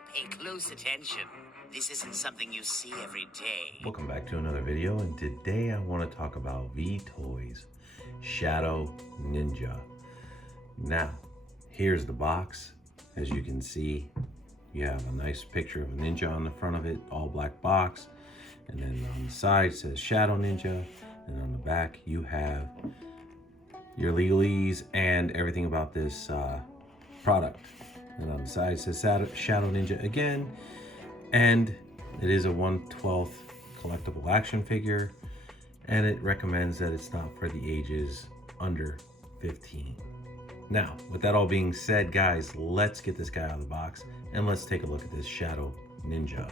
Now pay close attention. This isn't something you see every day. Welcome back to another video, and today I want to talk about V.Toys Shadow Ninja. Now, here's the box. As you can see, you have a nice picture of a ninja on the front of it, all black box. And then on the side says Shadow Ninja. And on the back, you have your legalese and everything about this product. And on the side says Shadow Ninja again. And it is a 1/12 collectible action figure. And it recommends that it's not for the ages under 15. Now, with that all being said, guys, let's get this guy out of the box and let's take a look at this Shadow Ninja.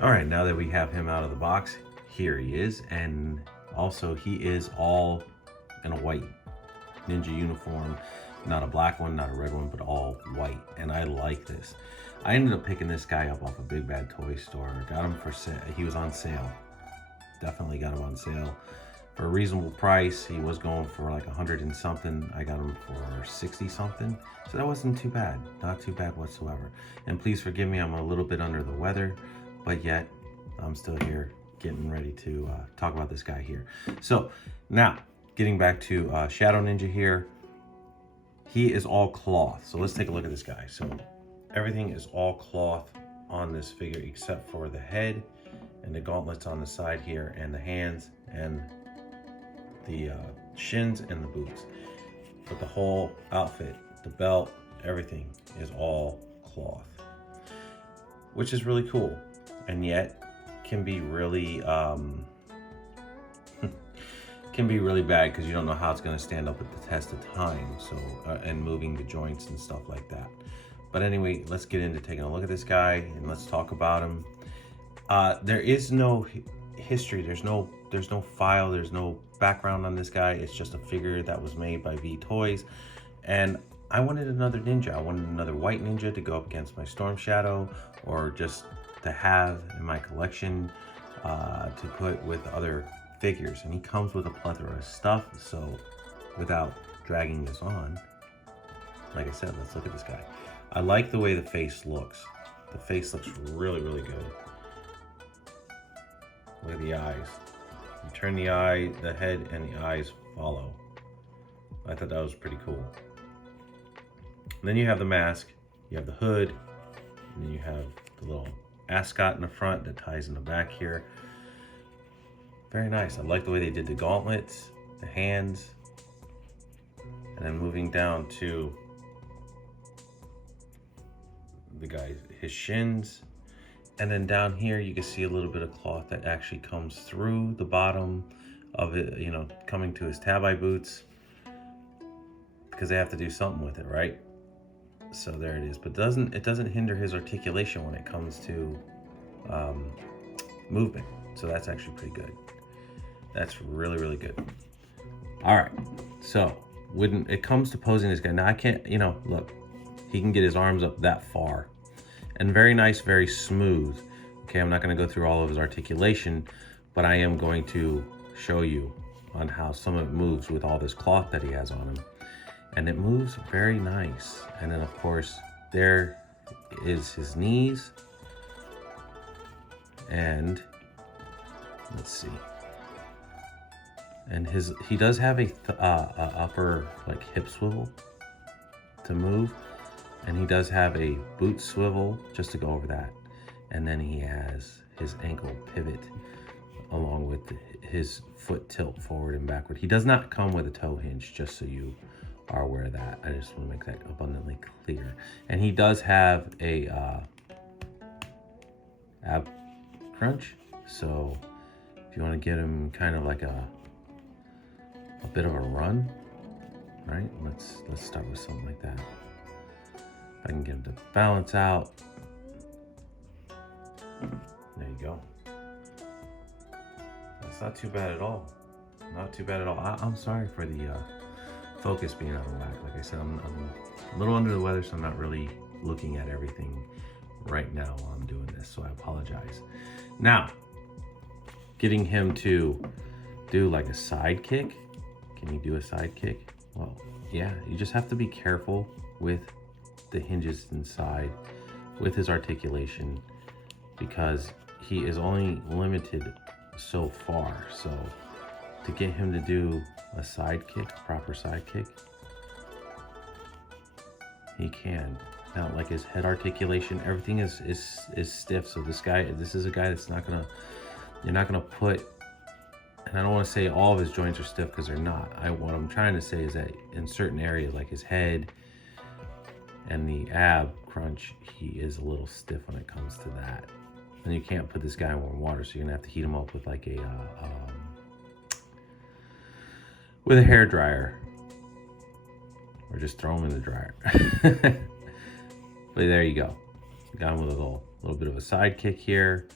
All right, now that we have him out of the box, here he is. And also he is all in a white ninja uniform, not a black one, not a red one, but all white. And I like this. I ended up picking this guy up off a Big Bad Toy Store. Got him for sale. He was on sale. Definitely got him on sale for a reasonable price. He was going for like 100 and something. I got him for 60 something. So that wasn't too bad. Not too bad whatsoever. And please forgive me, I'm a little bit under the weather, but yet I'm still here getting ready to talk about this guy here. So now getting back to Shadow Ninja here. He is all cloth. So let's take a look at this guy. So everything is all cloth on this figure except for the head and the gauntlets on the side here, and the hands and the shins and the boots. But the whole outfit, the belt, everything is all cloth, which is really cool, and yet can be really bad because you don't know how it's going to stand up at the test of time. So and moving the joints and stuff like that. But anyway, let's get into taking a look at this guy and let's talk about him. There is no history. There's no file. There's no background on this guy. It's just a figure that was made by V.Toys, and I wanted another ninja. I wanted another white ninja to go up against my Storm Shadow, or just to have in my collection to put with other figures. And he comes with a plethora of stuff. So without dragging this on, like I said, let's look at this guy. I like the way the face looks. The face looks really, really good. Look at the eyes. You turn the eye, the head and the eyes follow. I thought that was pretty cool. And then you have the mask, you have the hood, and then you have the little ascot in the front that ties in the back here. Very nice. I like the way they did the gauntlets, the hands, and then moving down to the guy, his shins. And then down here, you can see a little bit of cloth that actually comes through the bottom of it, you know, coming to his tab-eye boots, because they have to do something with it, right? So there it is. But it doesn't hinder his articulation when it comes to movement. So that's actually pretty good. That's really, really good. All right. So when it comes to posing this guy, now I can't, you know, look, he can get his arms up that far. And very nice, very smooth. Okay, I'm not going to go through all of his articulation, but I am going to show you on how some of it moves with all this cloth that he has on him. And it moves very nice. And then, of course, there is his knees. And let's see. And he does have a upper like hip swivel to move. And he does have a boot swivel, just to go over that. And then he has his ankle pivot along with his foot tilt forward and backward. He does not come with a toe hinge, just so you are aware of that. I just want to make that abundantly clear. And he does have a ab crunch. So if you want to get him kind of like a bit of a run, right? Let's start with something like that. I can get him to balance out. There you go. That's not too bad at all. Not too bad at all. I'm sorry for the focus being out of whack. Like I said, I'm a little under the weather, so I'm not really looking at everything right now while I'm doing this, so I apologize. Now, getting him to do like a side kick. Can you do a side kick? Well, yeah, you just have to be careful with the hinges inside with his articulation because he is only limited so far. So to get him to do a side kick, proper side kick, he can. Now, like his head articulation, everything is stiff. So this is a guy that's not gonna, you're not gonna put, and I don't want to say all of his joints are stiff because they're not. What I'm trying to say is that in certain areas, like his head and the ab crunch, he is a little stiff when it comes to that. And you can't put this guy in warm water, so you're gonna have to heat him up with like a with a hair dryer, or just throw him in the dryer. But there you go. Got him with a little bit of a side kick here.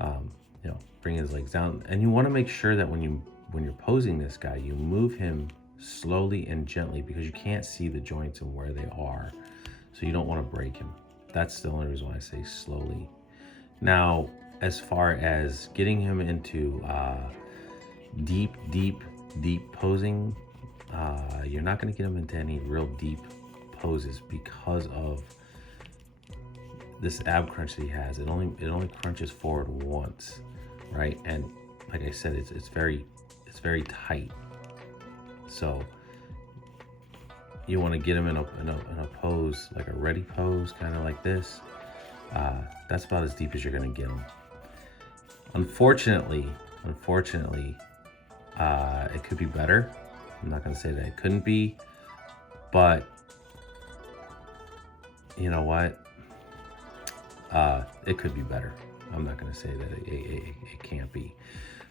You know, bring his legs down, and you want to make sure that when you're posing this guy, you move him slowly and gently because you can't see the joints and where they are, so you don't want to break him. That's the only reason why I say slowly. Now, as far as getting him into deep posing, you're not going to get him into any real deep poses because of this ab crunch that he has. It only crunches forward once, right? And like I said, it's very tight. So you want to get him in a pose, like a ready pose, kind of like this. That's about as deep as you're going to get him. Unfortunately, it could be better. I'm not going to say that it couldn't be, but you know what? It could be better. I'm not going to say that it can't be.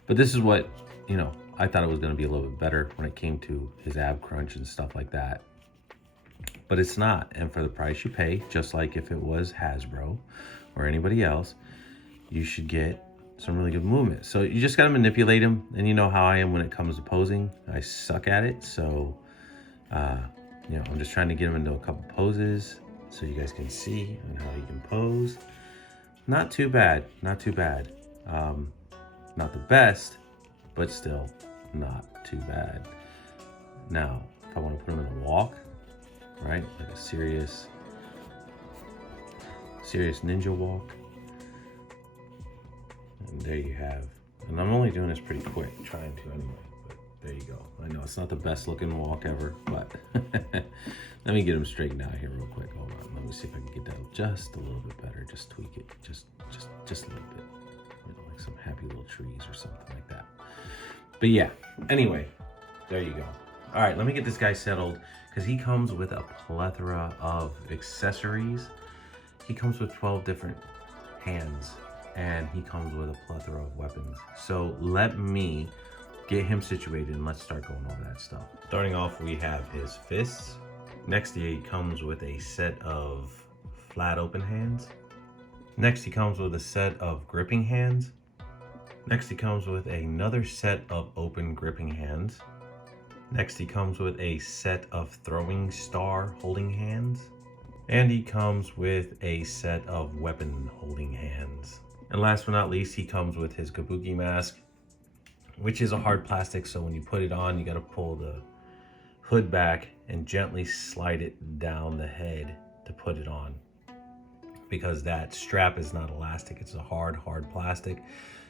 But this is what, you know, I thought it was going to be a little bit better when it came to his ab crunch and stuff like that. But it's not. And for the price you pay, just like if it was Hasbro or anybody else, you should get some really good movement. So you just got to manipulate him. And you know how I am when it comes to posing. I suck at it. So, you know, I'm just trying to get him into a couple poses so you guys can see and how he can pose. Not too bad. Not too bad. Not the best, but still not too bad. Now, if I want to put him in a walk, right, like a serious ninja walk, and there you have. And I'm only doing this pretty quick, trying to anyway, but there you go. I know it's not the best looking walk ever, but let me get him straightened out here real quick. Hold on, let me see if I can get that just a little bit better. Just tweak it, just a little bit. You know, like some happy little trees or something like that. But yeah, anyway, there you go. All right, let me get this guy settled because he comes with a plethora of accessories. He comes with 12 different hands and he comes with a plethora of weapons. So let me get him situated and let's start going over that stuff. Starting off, we have his fists. Next, he comes with a set of flat open hands. Next, he comes with a set of gripping hands. Next, he comes with another set of open gripping hands. Next, he comes with a set of throwing star holding hands. And he comes with a set of weapon holding hands. And last but not least, he comes with his kabuki mask, which is a hard plastic. So when you put it on, you got to pull the hood back and gently slide it down the head to put it on, because that strap is not elastic. It's a hard plastic.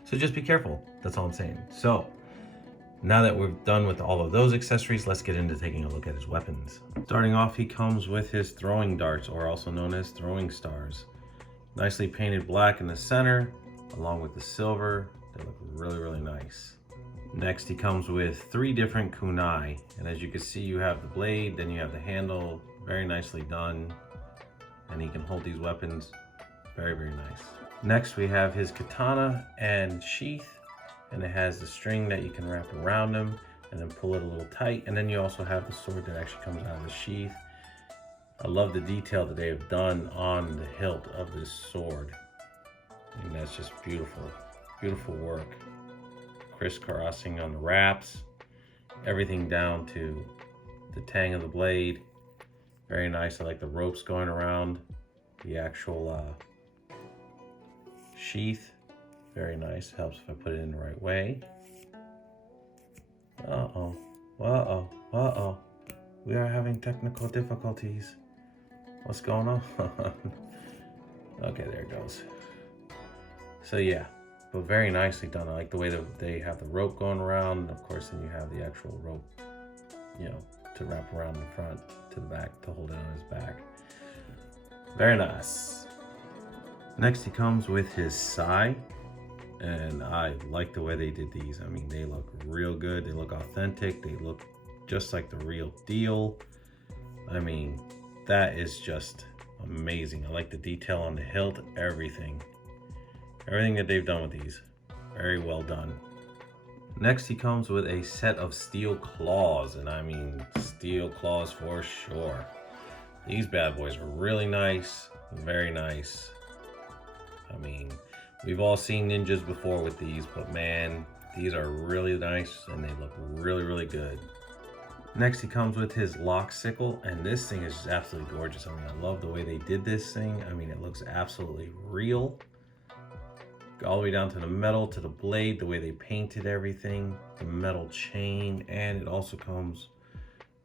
So just be careful. That's all I'm saying. So now that we're done with all of those accessories, let's get into taking a look at his weapons. Starting off, he comes with his throwing darts, or also known as throwing stars. Nicely painted black in the center, along with the silver. They look really nice. Next, he comes with 3 different kunai. And as you can see, you have the blade, then you have the handle, very nicely done. And he can hold these weapons very nice. Next, we have his katana and sheath, and it has the string that you can wrap around him and then pull it a little tight. And then you also have the sword that actually comes out of the sheath. I love the detail that they have done on the hilt of this sword. And that's just beautiful work. Crisscrossing on the wraps, everything down to the tang of the blade. Very nice. I like the ropes going around the actual sheath. Very nice. Helps if I put it in the right way. Uh-oh. We are having technical difficulties. What's going on? Okay, there it goes. So yeah, but very nicely done. I like the way that they have the rope going around. And of course, then you have the actual rope, you know, to wrap around the front to the back to hold it on his back. Very nice. Next, he comes with his sai, and I like the way they did these. I mean, they look real good. They look authentic. They look just like the real deal. I mean, that is just amazing. I like the detail on the hilt, everything that they've done with these. Very well done. Next, he comes with a set of steel claws, and I mean steel claws for sure. These bad boys are really nice, very nice. I mean, we've all seen ninjas before with these, but man, these are really nice and they look really, really good. Next, he comes with his lock sickle, and this thing is just absolutely gorgeous. I mean, I love the way they did this thing. I mean, it looks absolutely real. All the way down to the metal, to the blade, the way they painted everything, the metal chain, and it also comes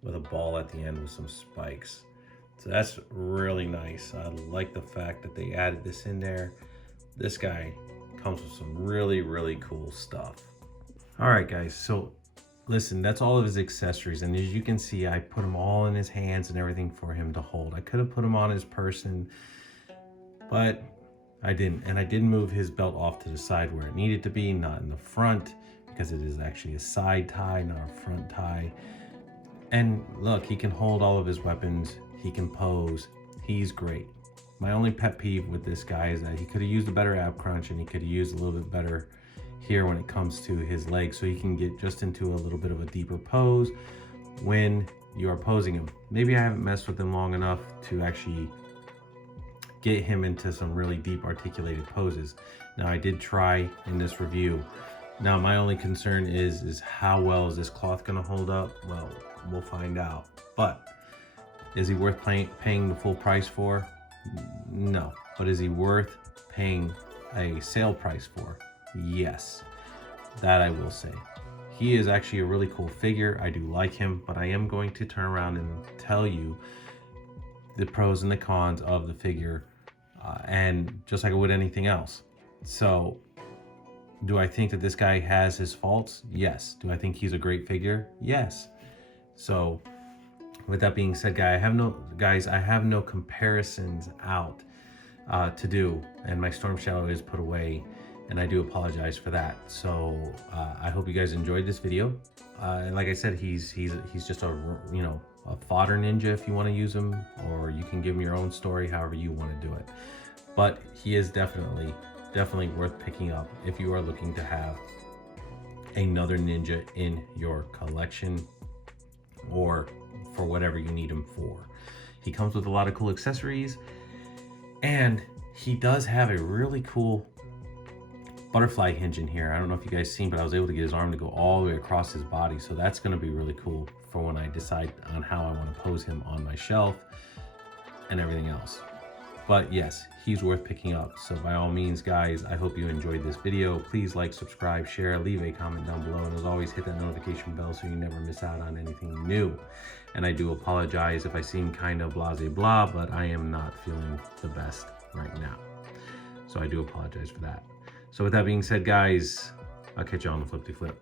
with a ball at the end with some spikes. So that's really nice. I like the fact that they added this in there. This guy comes with some really, really cool stuff. All right, guys, so listen, that's all of his accessories. And as you can see, I put them all in his hands and everything for him to hold. I could have put them on his person, but I didn't. And I didn't move his belt off to the side where it needed to be, not in the front, because it is actually a side tie, not a front tie. And look, he can hold all of his weapons. He can pose. He's great. My only pet peeve with this guy is that he could have used a better ab crunch, and he could have used a little bit better here when it comes to his legs, so he can get just into a little bit of a deeper pose when you are posing him. Maybe I haven't messed with him long enough to actually get him into some really deep articulated poses. Now, I did try in this review. Now, my only concern is how well is this cloth gonna hold up? Well, we'll find out. But is he worth paying the full price for? No. But is he worth paying a sale price for? Yes. That I will say. He is actually a really cool figure. I do like him, but I am going to turn around and tell you the pros and the cons of the figure, and just like I would anything else. So, do I think that this guy has his faults? Yes. Do I think he's a great figure? Yes. So, with that being said, I have no comparisons out to do, and my Storm Shadow is put away, and I do apologize for that. So I hope you guys enjoyed this video. Like I said, he's just a fodder ninja if you want to use him, or you can give him your own story, however you want to do it. But he is definitely worth picking up if you are looking to have another ninja in your collection, or for whatever you need him for. He comes with a lot of cool accessories, and he does have a really cool butterfly hinge in here. I don't know if you guys seen, but I was able to get his arm to go all the way across his body, so that's going to be really cool for when I decide on how I want to pose him on my shelf and everything else. But yes, he's worth picking up. So by all means, guys, I hope you enjoyed this video. Please like, subscribe, share, leave a comment down below, and as always, hit that notification bell so you never miss out on anything new. And I do apologize if I seem kind of blah, but I am not feeling the best right now. So I do apologize for that. So with that being said, guys, I'll catch you on the flip-to-flip.